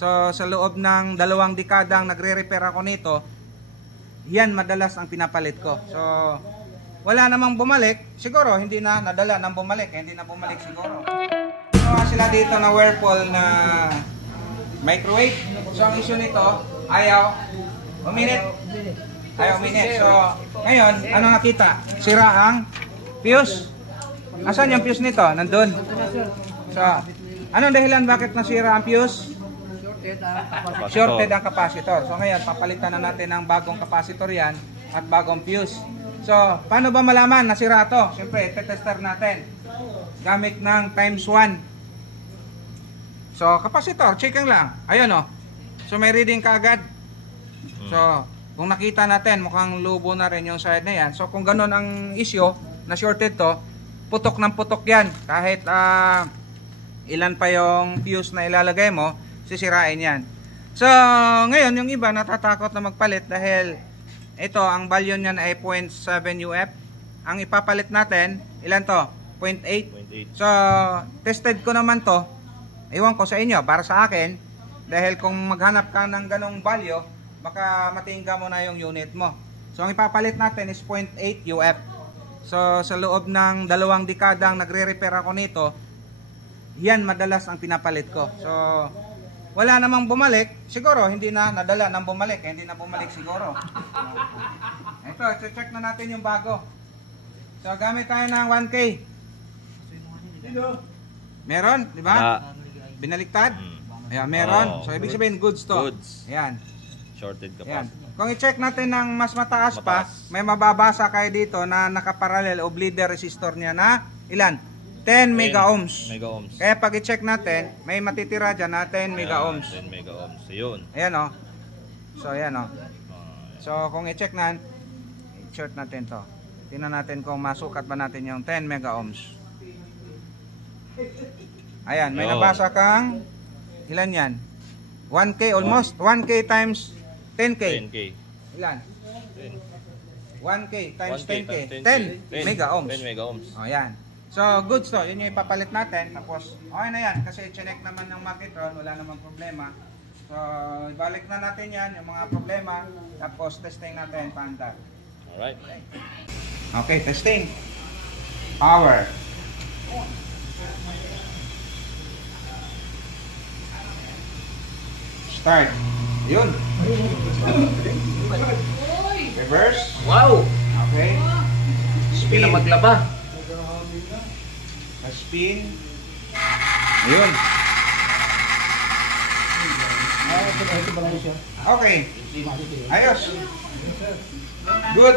So sa loob ng 2 dekadang nagre-repair ako nito, yan madalas ang pinapalit ko. So wala namang bumalik, siguro hindi na nadala nang bumalik, hindi na bumalik siguro. Ginawa sila dito na Whirlpool na microwave. So ang issue nito, ayaw uminit. Ayaw uminit. So ngayon, ano nakita? Sira ang fuse. Asan yung fuse nito? Nandun. So anong dahilan bakit nasira ang fuse? Shorted ang capacitor. So ngayon, papalitan na natin ng bagong capacitor yan at bagong fuse. So, paano ba malaman na sira ito? Siyempre, tester natin gamit ng times 1. So, capacitor, checking lang. Ayun o. So, may reading kaagad. So, kung nakita natin, mukhang lubo na rin yung side na yan. So, kung ganun ang issue na shorted to, putok ng putok yan. Kahit ilan pa yung fuse na ilalagay mo, sisirain yan. So, ngayon, yung iba natatakot na magpalit dahil ito, ang value niyan ay 0.7 UF. Ang ipapalit natin, ilan to? 0.8. So, tested ko naman to. Iwan ko sa inyo, para sa akin, dahil kung maghanap ka ng ganong value, baka matingga mo na yung unit mo. So, ang ipapalit natin is 0.8 UF. So, sa loob ng 2 dekadang nagre-repair ako nito, yan madalas ang pinapalit ko. So, wala namang bumalik, siguro hindi na nadala nang bumalik, hindi na bumalik siguro. Ito, check na natin yung bago. So gamit tayo ng 1K. Meron, di ba? Binaliktad? Ayan, meron. So ibig sabihin goods to. Ayan. Shorted ka Ayan. pa. Kung i-check natin ng mas mataas pa, may mababasa kayo dito na nakaparallel o bleeder resistor niya na ilan? 10 mega ohms. Kaya pag i-check natin, may matitira dyan na 10 mega ohms. 10 mega ohms. Ayun. Ayan o. So ayan o. So kung i-check na, i-short natin to. Tingnan natin kung masukat ba natin yung 10 mega ohms. Ayan, may nabasa kang ilan yan? 1K almost. 1K times 10K. 10K. Ilan? 1K times 10K. 10 mega ohms. 10 mega ohms. O yan. So, goods to. Yun yung ipapalit natin. Tapos, okay na yan. Kasi chinek naman ng Magnetron. Wala namang problema. So, ibalik na natin yan. Yung mga problema. Tapos, testing natin. Paandar. Alright. Okay, testing. Power. Start. Yun. Reverse. Wow! Okay. Hindi Spin. na maglaba. Spin. Ayun. Okay. Ayos. Good.